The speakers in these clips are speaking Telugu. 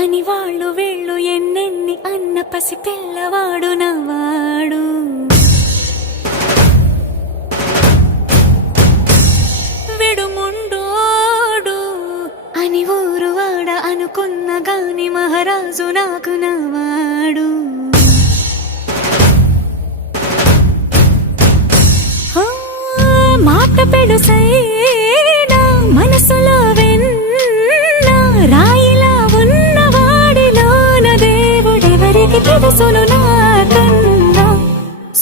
అని వాళ్ళు వీళ్ళు ఎన్నెన్ని అన్న పసి పిల్లవాడు నవ్వాడు. విడుముండోడు అని ఊరు వాడ అనుకున్న గాని మహారాజు నాకు నవ్వాడు. మాట పెడుసైనా మనసులో వెన్న రాయిలా ఉన్నవాడిలోన దేవుడెవరికి తెలుసును నాకన్నా.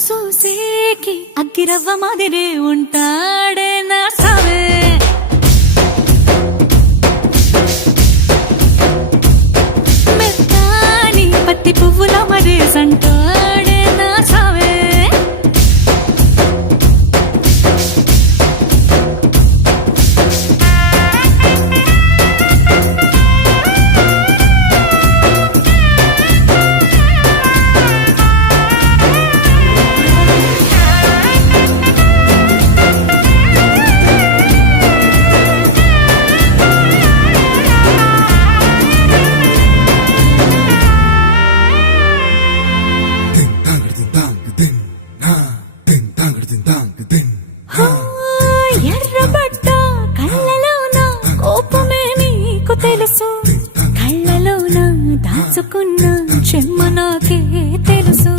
సూసేకి అగ్గిరవ్వ మాదిరి ఉంటాడే నా సావే. మెత్తాని పత్తి పువ్వుల మరి సంటాడే నా సావే. ఎర్రబడ్డ కళ్ళలోన కోపమే నీకు తెలుసు, కళ్ళలోన దాచుకున్న చెమ్మ నాకే తెలుసు.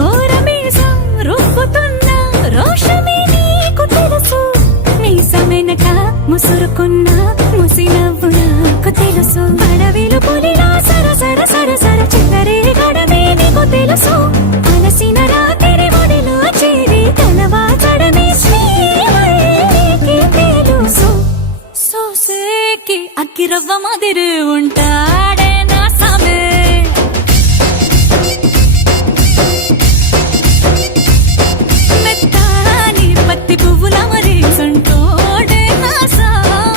కోరమీసం రుబ్బుతున్న రోషమే నీకు తెలుసు, మీసమెనక ముసురుకున్న ముసినవ్వు నాకు తెలుసు. అడవిలు పులిలా సరసర సరసర చిల్లరే గడమే నీకు తెలుసు. అలసిన రాత్రి ఒడిలో చేరి తలవాచడమే శ్రీవల్లికి తెలుసు. సోసేకి అగ్గిరవ్వ మాదిరి ఉంటాడే నా సామే. మెత్తాని పత్తి పువ్వుల మరి సంటోడే నా సామే.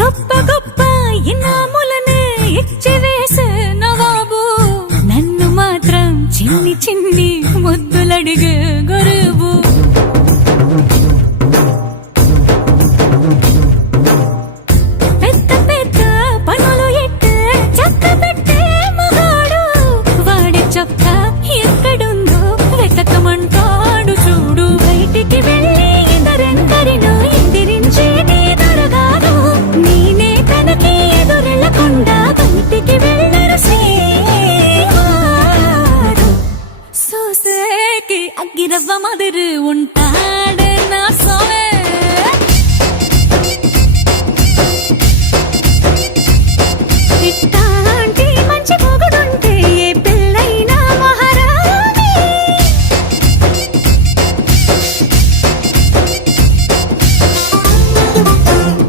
గొప్ప గొప్ప ఇనాములనే ఇచ్చి వేసే నవాబు, నన్ను మాత్రం చిన్ని చిన్ని ముద్దులడిగే గురువు.